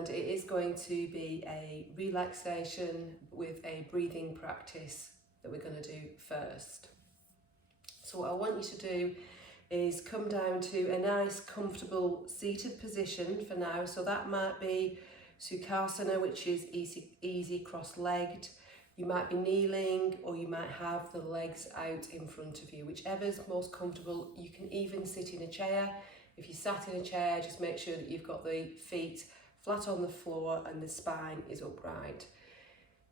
and it is going to be a relaxation with a breathing practice that we're going to do first. So what I want you to do is come down to a nice comfortable seated position for now. So that might be Sukhasana, which is easy cross-legged. You might be kneeling, or you might have the legs out in front of you, whichever's most comfortable. You can even sit in a chair. If you sat in a chair, just make sure that you've got the feet flat on the floor and the spine is upright.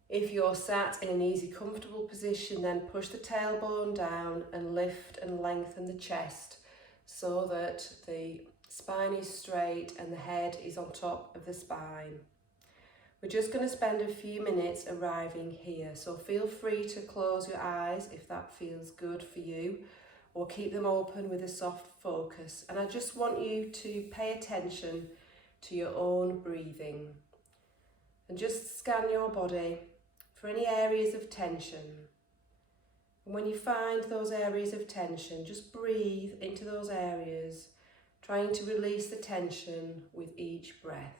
If you're sat in an easy, comfortable position, then push the tailbone down and lift and lengthen the chest so that the spine is straight and the head is on top of the spine. We're just going to spend a few minutes arriving here, so feel free to close your eyes if that feels good for you, or keep them open with a soft focus. And I just want you to pay attention to your own breathing and just scan your body for any areas of tension. And when you find those areas of tension, just breathe into those areas, trying to release the tension with each breath.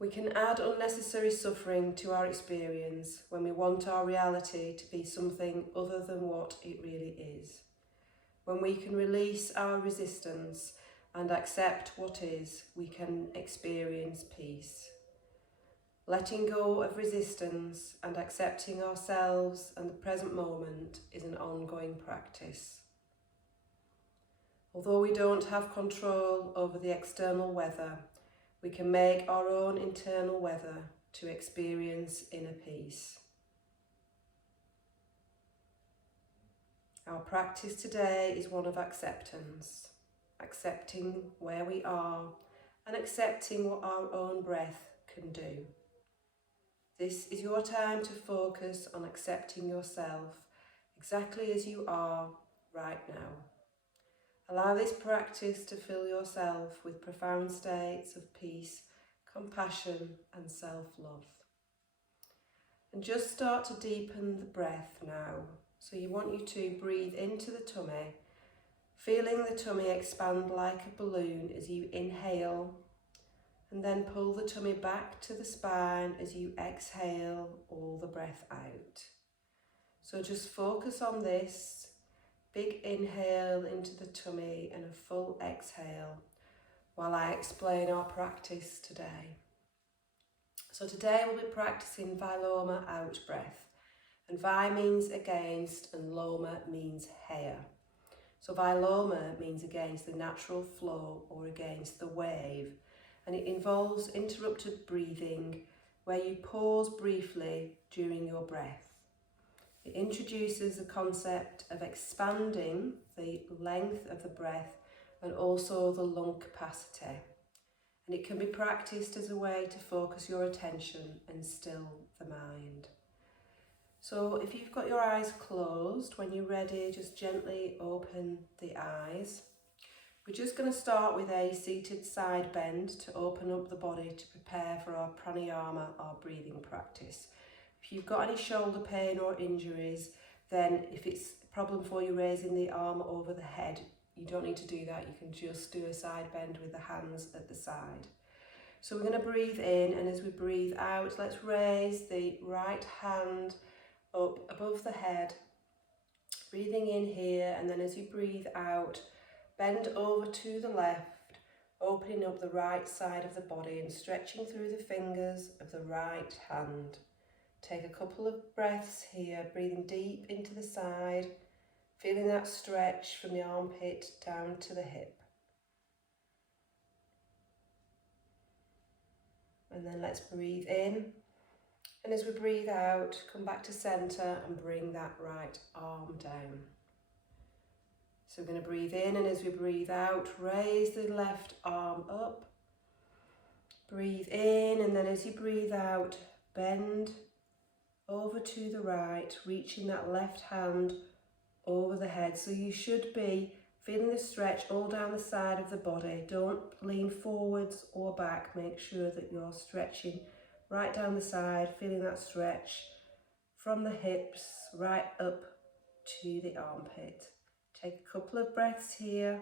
We can add unnecessary suffering to our experience when we want our reality to be something other than what it really is. When we can release our resistance and accept what is, we can experience peace. Letting go of resistance and accepting ourselves and the present moment is an ongoing practice. Although we don't have control over the external weather, we can make our own internal weather to experience inner peace. Our practice today is one of acceptance, accepting where we are and accepting what our own breath can do. This is your time to focus on accepting yourself exactly as you are right now. Allow this practice to fill yourself with profound states of peace, compassion and self-love. And just start to deepen the breath now. So you want you to breathe into the tummy, feeling the tummy expand like a balloon as you inhale, and then pull the tummy back to the spine as you exhale all the breath out. So just focus on this. Big inhale into the tummy and a full exhale while I explain our practice today. So today we'll be practicing Viloma out breath. And Vi means against and Loma means hair. So Viloma means against the natural flow or against the wave. And it involves interrupted breathing where you pause briefly during your breath. It introduces the concept of expanding the length of the breath and also the lung capacity. And it can be practiced as a way to focus your attention and still the mind. So if you've got your eyes closed, when you're ready, just gently open the eyes. We're just going to start with a seated side bend to open up the body to prepare for our pranayama, our breathing practice. If you've got any shoulder pain or injuries, then if it's a problem for you raising the arm over the head, you don't need to do that. You can just do a side bend with the hands at the side. So we're going to breathe in, and as we breathe out, let's raise the right hand up above the head, breathing in here, and then as you breathe out, bend over to the left, opening up the right side of the body and stretching through the fingers of the right hand. Take a couple of breaths here, breathing deep into the side, feeling that stretch from the armpit down to the hip. And then let's breathe in. And as we breathe out, come back to center and bring that right arm down. So we're going to breathe in, and as we breathe out, raise the left arm up. Breathe in, and then as you breathe out, bend over to the right, reaching that left hand over the head. So you should be feeling the stretch all down the side of the body. Don't lean forwards or back. Make sure that you're stretching right down the side, feeling that stretch from the hips right up to the armpit. Take a couple of breaths here.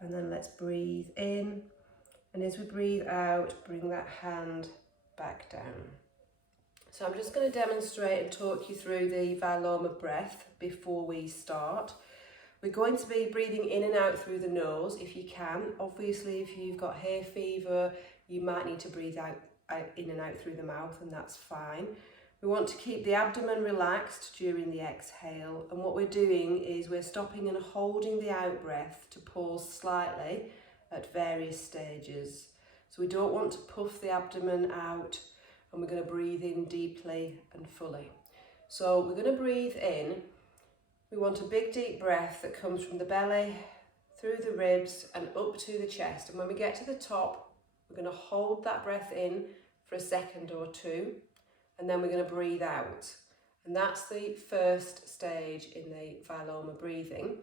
And then let's breathe in. And as we breathe out, bring that hand back down. So I'm just going to demonstrate and talk you through the Viloma breath before we start. We're going to be breathing in and out through the nose if you can. Obviously, if you've got hay fever, you might need to breathe out in and out through the mouth, and that's fine. We want to keep the abdomen relaxed during the exhale, and what we're doing is we're stopping and holding the out breath to pause slightly at various stages. So we don't want to puff the abdomen out, and we're going to breathe in deeply and fully. So we're going to breathe in. We want a big deep breath that comes from the belly, through the ribs and up to the chest. And when we get to the top, we're going to hold that breath in for a second or two, and then we're going to breathe out. And that's the first stage in the Viloma breathing.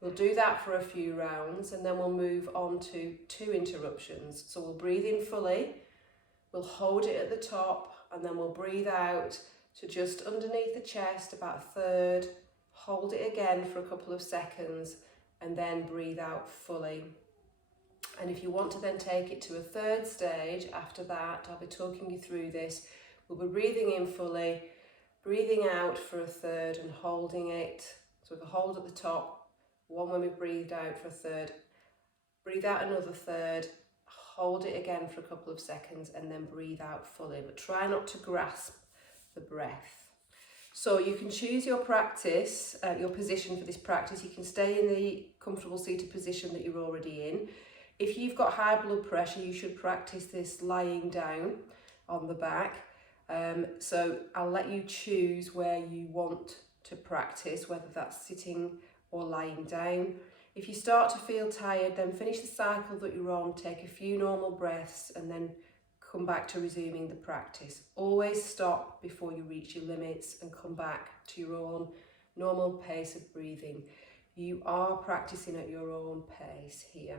We'll do that for a few rounds, and then we'll move on to 2 interruptions. So we'll breathe in fully, we'll hold it at the top, and then we'll breathe out to just underneath the chest, about a third, hold it again for a couple of seconds, and then breathe out fully. And if you want to then take it to a third stage after that, I'll be talking you through this. We'll be breathing in fully, breathing out for a third and holding it. So we'll hold at the top, one when we've breathed out for a third, breathe out another third, hold it again for a couple of seconds, and then breathe out fully. But try not to grasp the breath. So you can choose your practice, your position for this practice. You can stay in the comfortable seated position that you're already in. If you've got high blood pressure, you should practice this lying down on the back. So I'll let you choose where you want to practice, whether that's sitting or lying down. If you start to feel tired, then finish the cycle that you're on, take a few normal breaths, and then come back to resuming the practice. Always stop before you reach your limits and come back to your own normal pace of breathing. You are practicing at your own pace here.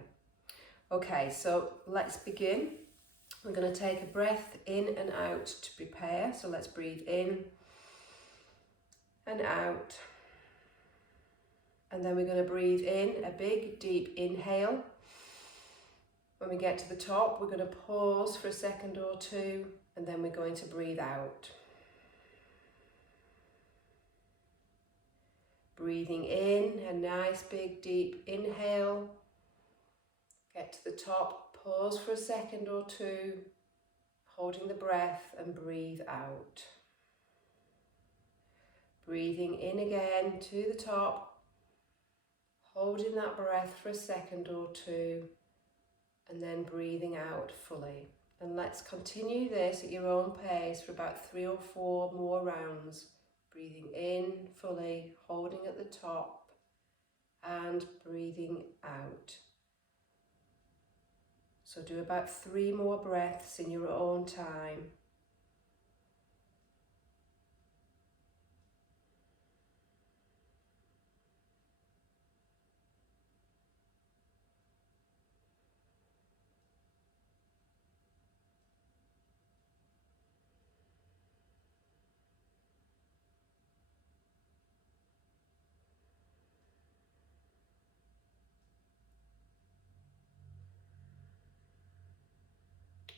Okay, so let's begin. We're going to take a breath in and out to prepare. So let's breathe in and out. And then we're going to breathe in a big deep inhale. When we get to the top, we're going to pause for a second or two, and then we're going to breathe out. Breathing in, a nice big deep inhale. Get to the top, pause for a second or two, holding the breath, and breathe out. Breathing in again to the top, holding that breath for a second or two, and then breathing out fully. And let's continue this at your own pace for about 3 or 4 more rounds. Breathing in fully, holding at the top, and breathing out. So do about 3 more breaths in your own time.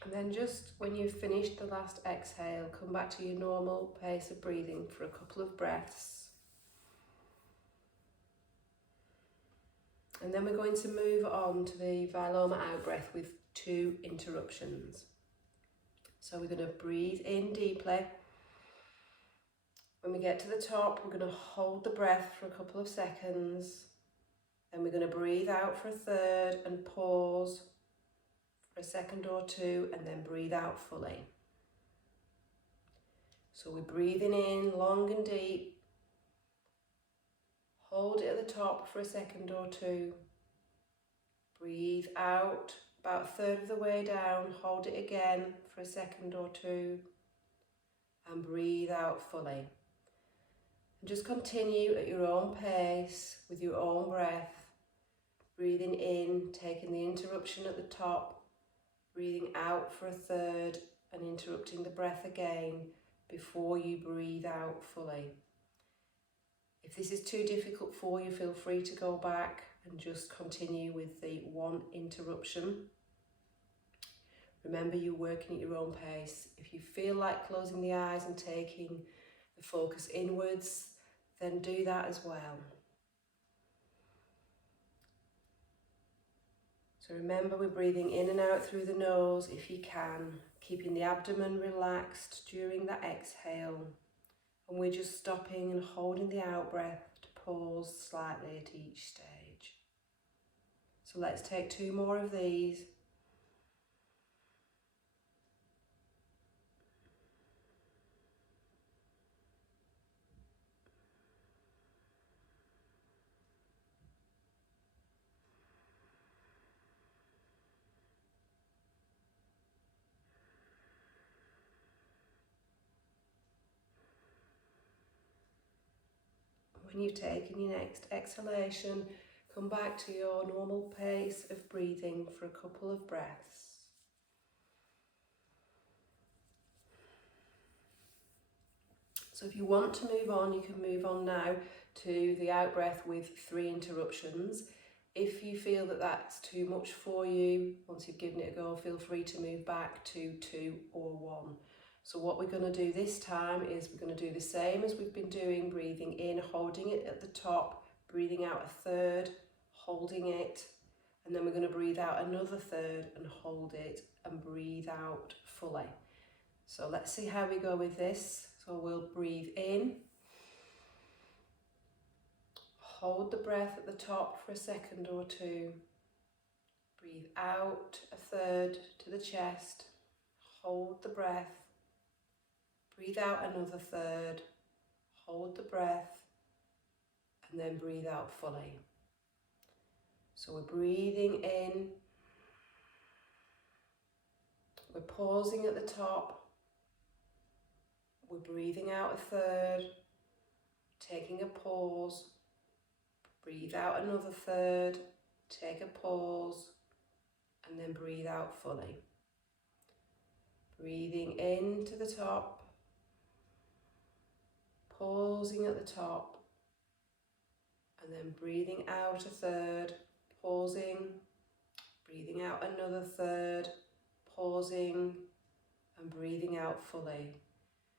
And then just when you've finished the last exhale, come back to your normal pace of breathing for a couple of breaths. And then we're going to move on to the Viloma out breath with 2 interruptions. So we're going to breathe in deeply. When we get to the top, we're going to hold the breath for a couple of seconds. Then we're going to breathe out for a third and pause for a second or two, and then breathe out fully. So we're breathing in long and deep. Hold it at the top for a second or two. Breathe out about a third of the way down. Hold it again for a second or two. And breathe out fully. And just continue at your own pace with your own breath. Breathing in, taking the interruption at the top. Breathing out for a third and interrupting the breath again before you breathe out fully. If this is too difficult for you, feel free to go back and just continue with the one interruption. Remember, you're working at your own pace. If you feel like closing the eyes and taking the focus inwards, then do that as well. So remember, we're breathing in and out through the nose if you can, keeping the abdomen relaxed during that exhale. And we're just stopping and holding the out breath to pause slightly at each stage. So let's take 2 more of these. When you've taken your next exhalation, come back to your normal pace of breathing for a couple of breaths. So if you want to move on, you can move on now to the out breath with 3 interruptions. If you feel that that's too much for you, once you've given it a go, feel free to move back to 2 or 1. So what we're going to do this time is we're going to do the same as we've been doing, breathing in, holding it at the top, breathing out a third, holding it, and then we're going to breathe out another third and hold it and breathe out fully. So let's see how we go with this. So we'll breathe in, hold the breath at the top for a second or 2, breathe out a third to the chest, hold the breath, breathe out another third, hold the breath, and then breathe out fully. So we're breathing in, we're pausing at the top, we're breathing out a third, taking a pause, breathe out another third, take a pause, and then breathe out fully. Breathing in to the top, pausing at the top, and then breathing out a third, pausing, breathing out another third, pausing, and breathing out fully.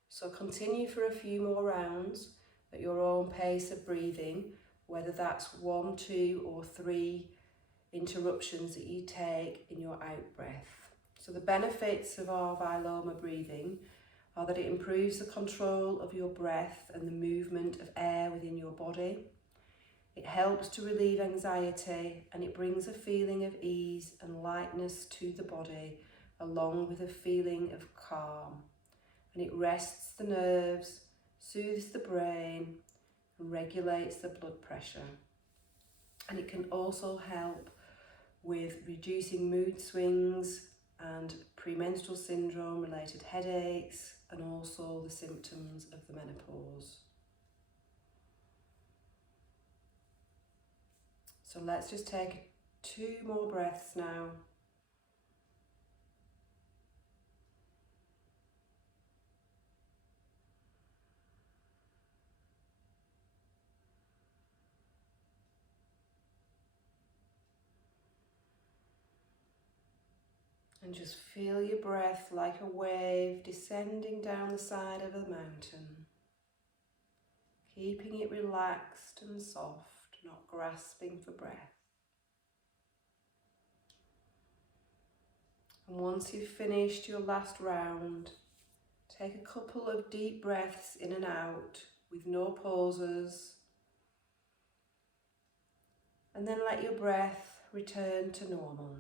So continue for a few more rounds at your own pace of breathing, whether that's 1, 2, or 3 interruptions that you take in your out breath. So the benefits of our Viloma breathing are that it improves the control of your breath and the movement of air within your body. It helps to relieve anxiety, and it brings a feeling of ease and lightness to the body, along with a feeling of calm. And it rests the nerves, soothes the brain, and regulates the blood pressure. And it can also help with reducing mood swings and premenstrual syndrome related headaches, and also the symptoms of the menopause. So let's just take 2 more breaths now. And just feel your breath like a wave descending down the side of a mountain. Keeping it relaxed and soft, not grasping for breath. And once you've finished your last round, take a couple of deep breaths in and out with no pauses. And then let your breath return to normal.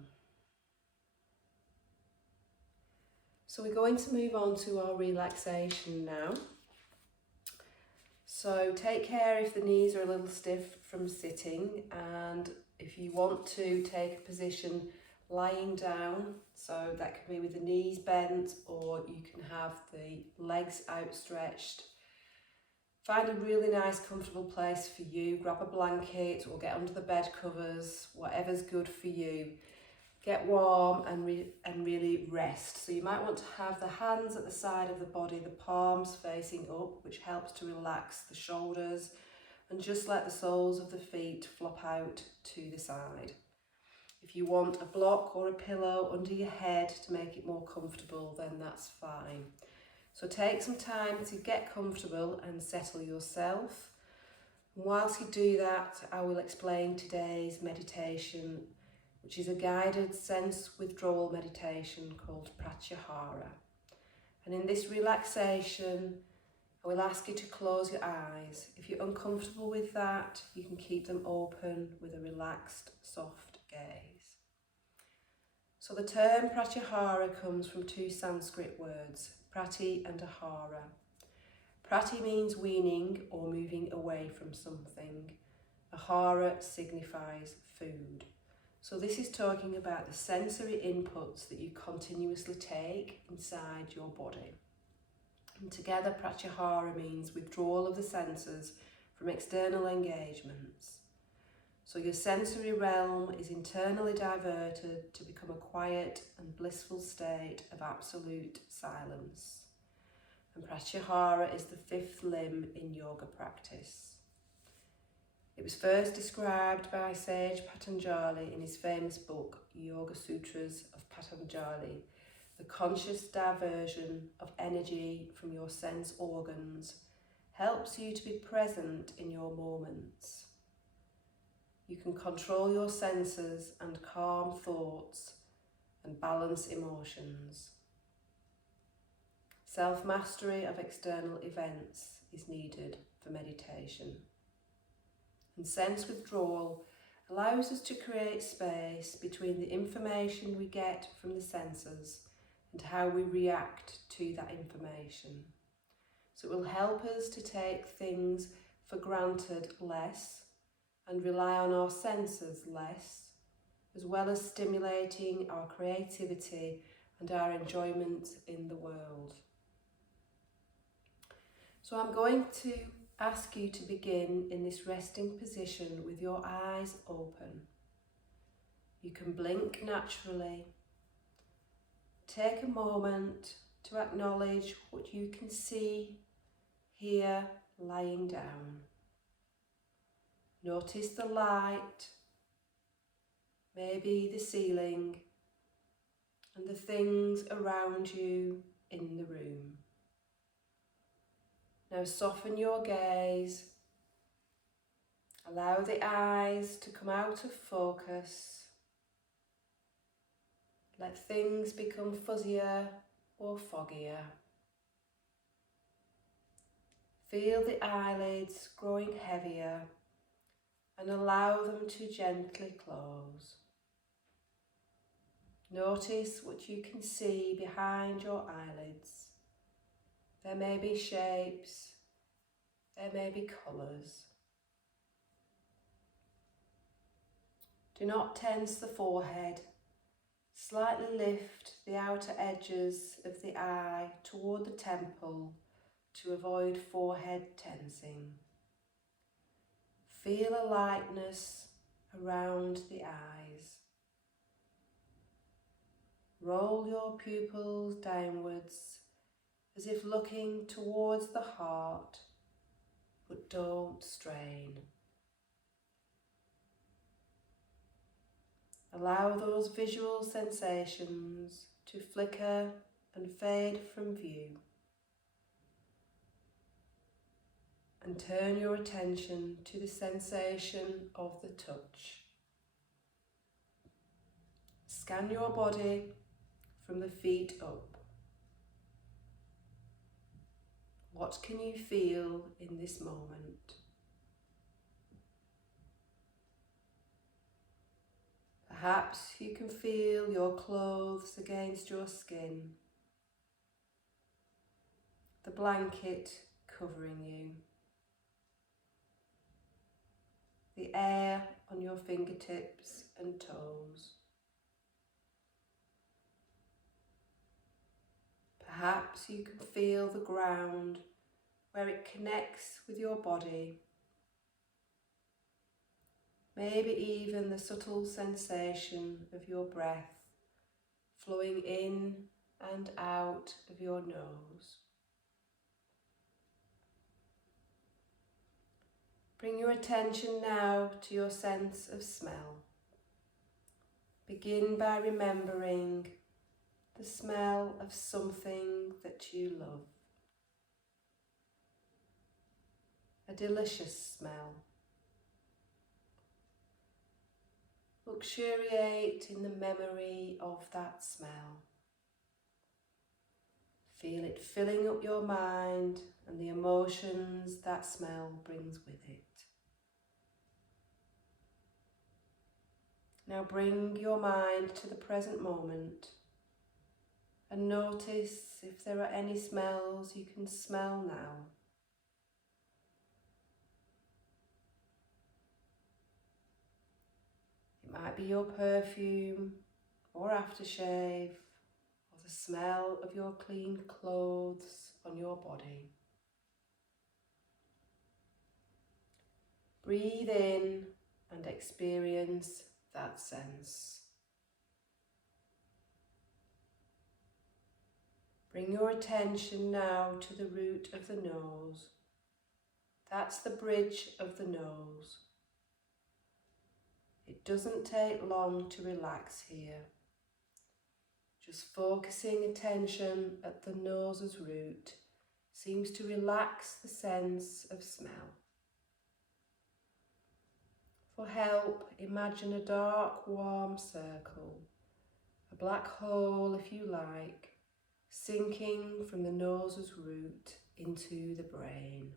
So we're going to move on to our relaxation now. So take care if the knees are a little stiff from sitting, and if you want to take a position lying down, so that can be with the knees bent, or you can have the legs outstretched. Find a really nice comfortable place for you, grab a blanket or get under the bed covers, whatever's good for you. Get warm and really rest. So you might want to have the hands at the side of the body, the palms facing up, which helps to relax the shoulders, and just let the soles of the feet flop out to the side. If you want a block or a pillow under your head to make it more comfortable, then that's fine. So take some time to get comfortable and settle yourself. And whilst you do that, I will explain today's meditation, which is a guided sense withdrawal meditation called pratyahara. And in this relaxation, I will ask you to close your eyes. If you're uncomfortable with that, you can keep them open with a relaxed, soft gaze. So the term pratyahara comes from two Sanskrit words, prati and ahara. Prati means weaning or moving away from something. Ahara signifies food. So this is talking about the sensory inputs that you continuously take inside your body. And together, pratyahara means withdrawal of the senses from external engagements. So your sensory realm is internally diverted to become a quiet and blissful state of absolute silence. And pratyahara is the fifth limb in yoga practice. It was first described by sage Patanjali in his famous book, Yoga Sutras of Patanjali, the conscious diversion of energy from your sense organs helps you to be present in your moments. You can control your senses and calm thoughts and balance emotions. Self-mastery of external events is needed for meditation. And sense withdrawal allows us to create space between the information we get from the senses and how we react to that information. So it will help us to take things for granted less and rely on our senses less, as well as stimulating our creativity and our enjoyment in the world. So I'm going to ask you to begin in this resting position with your eyes open. You can blink naturally. Take a moment to acknowledge what you can see, hear, lying down. Notice the light, maybe the ceiling, and the things around you in the room. Now soften your gaze. Allow the eyes to come out of focus. Let things become fuzzier or foggier. Feel the eyelids growing heavier and allow them to gently close. Notice what you can see behind your eyelids. There may be shapes, there may be colours. Do not tense the forehead. Slightly lift the outer edges of the eye toward the temple to avoid forehead tensing. Feel a lightness around the eyes. Roll your pupils downwards as if looking towards the heart, but don't strain. Allow those visual sensations to flicker and fade from view. And turn your attention to the sensation of the touch. Scan your body from the feet up. What can you feel in this moment? Perhaps you can feel your clothes against your skin, the blanket covering you, the air on your fingertips and toes. Perhaps you can feel the ground where it connects with your body. Maybe even the subtle sensation of your breath flowing in and out of your nose. Bring your attention now to your sense of smell. Begin by remembering the smell of something that you love. A delicious smell. Luxuriate in the memory of that smell. Feel it filling up your mind and the emotions that smell brings with it. Now bring your mind to the present moment and notice if there are any smells you can smell now. It might be your perfume or aftershave or the smell of your clean clothes on your body. Breathe in and experience that sense. Bring your attention now to the root of the nose. That's the bridge of the nose. It doesn't take long to relax here. Just focusing attention at the nose's root seems to relax the sense of smell. For help, imagine a dark, warm circle, a black hole if you like, sinking from the nose's root into the brain.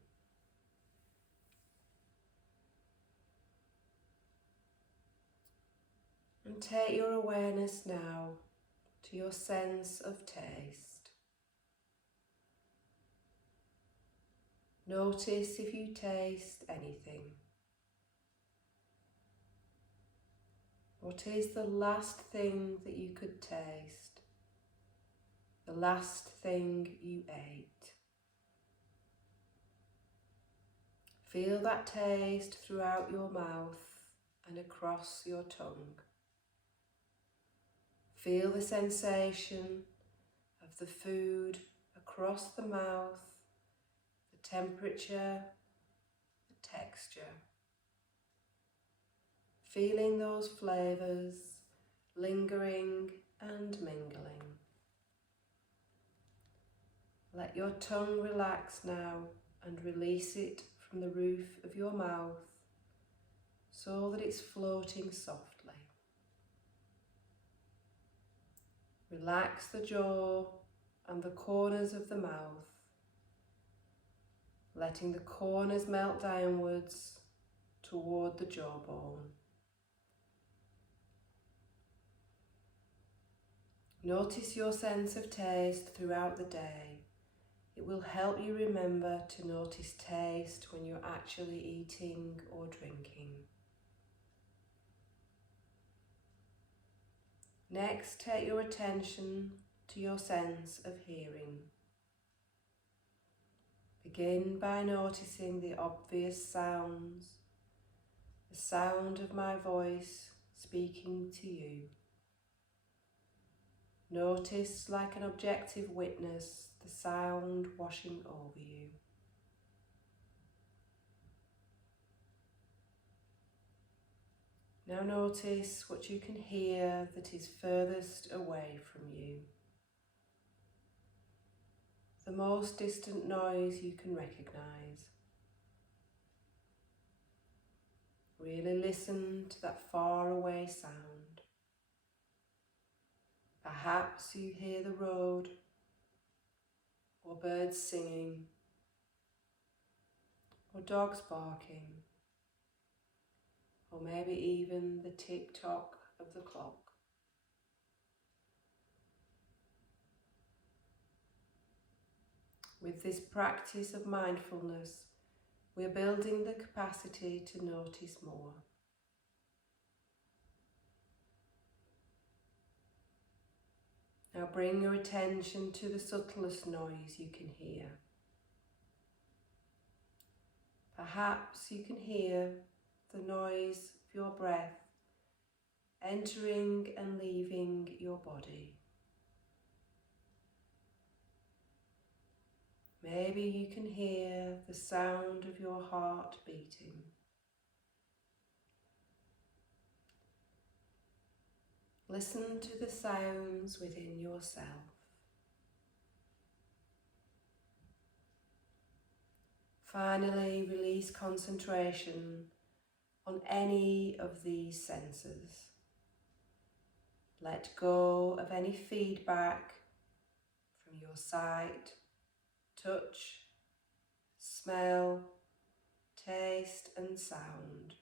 And take your awareness now to your sense of taste. Notice if you taste anything. What is the last thing that you could taste? The last thing you ate? Feel that taste throughout your mouth and across your tongue. Feel the sensation of the food across the mouth, the temperature, the texture. Feeling those flavours lingering and mingling. Let your tongue relax now and release it from the roof of your mouth so that it's floating softly. Relax the jaw and the corners of the mouth, letting the corners melt downwards toward the jawbone. Notice your sense of taste throughout the day. It will help you remember to notice taste when you're actually eating or drinking. Next, take your attention to your sense of hearing. Begin by noticing the obvious sounds, the sound of my voice speaking to you. Notice, like an objective witness, the sound washing over you. Now notice what you can hear that is furthest away from you. The most distant noise you can recognize. Really listen to that far away sound. Perhaps you hear the road, or birds singing, or dogs barking, or maybe even the tick-tock of the clock. With this practice of mindfulness, we are building the capacity to notice more. Now bring your attention to the subtlest noise you can hear. Perhaps you can hear the noise of your breath entering and leaving your body. Maybe you can hear the sound of your heart beating. Listen to the sounds within yourself. Finally, release concentration on any of these senses. Let go of any feedback from your sight, touch, smell, taste and sound.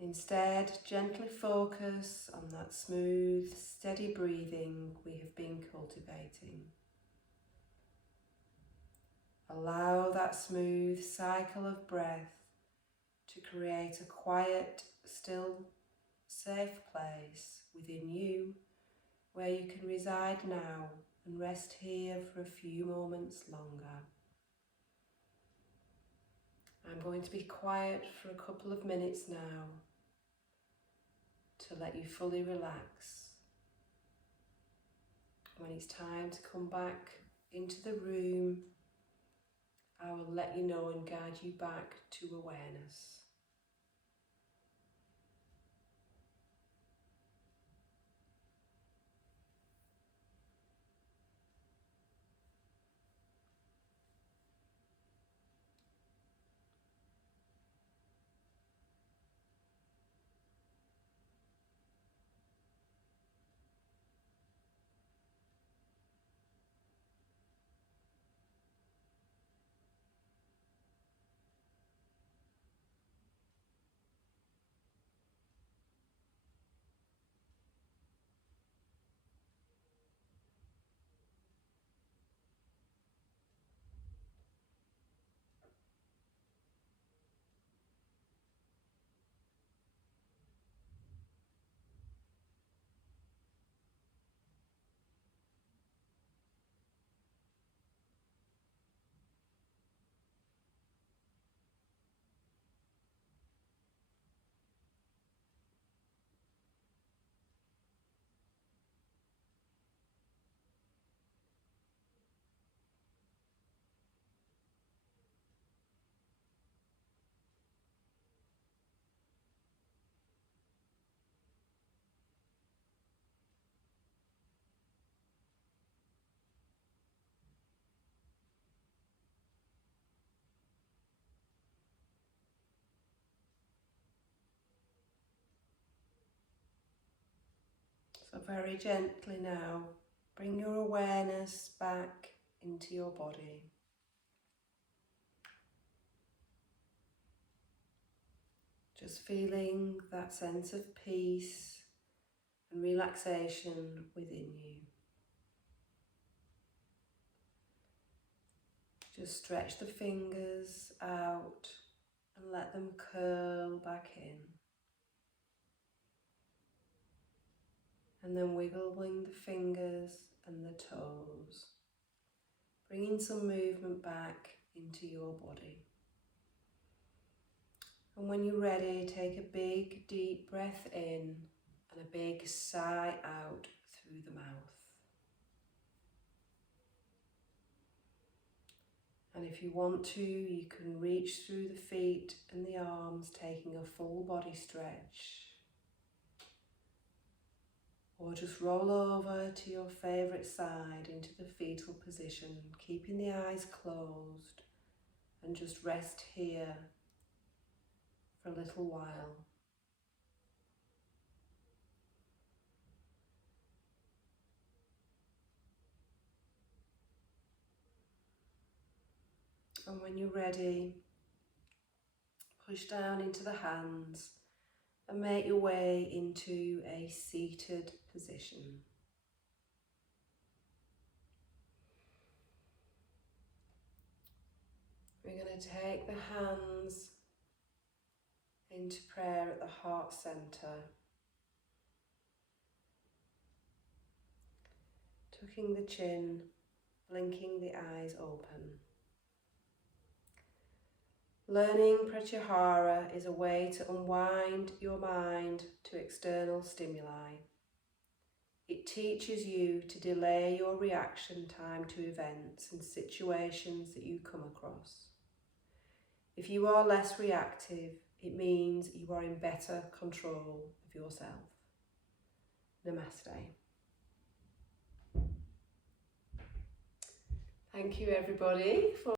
Instead, gently focus on that smooth, steady breathing we have been cultivating. Allow that smooth cycle of breath to create a quiet, still, safe place within you where you can reside now and rest here for a few moments longer. I'm going to be quiet for a couple of minutes now to let you fully relax. When it's time to come back into the room, I will let you know and guide you back to awareness. So very gently now, bring your awareness back into your body. Just feeling that sense of peace and relaxation within you. Just stretch the fingers out and let them curl back in. And then wiggling the fingers and the toes, bringing some movement back into your body. And when you're ready, take a big deep breath in and a big sigh out through the mouth. And if you want to, you can reach through the feet and the arms, taking a full body stretch. Or just roll over to your favourite side into the fetal position, keeping the eyes closed, and just rest here for a little while. And when you're ready, push down into the hands and make your way into a seated position. We're going to take the hands into prayer at the heart centre, tucking the chin, blinking the eyes open. Learning Pratyahara is a way to unwind your mind to external stimuli. It teaches you to delay your reaction time to events and situations that you come across. If you are less reactive, It means you are in better control of yourself. Namaste. Thank you everybody for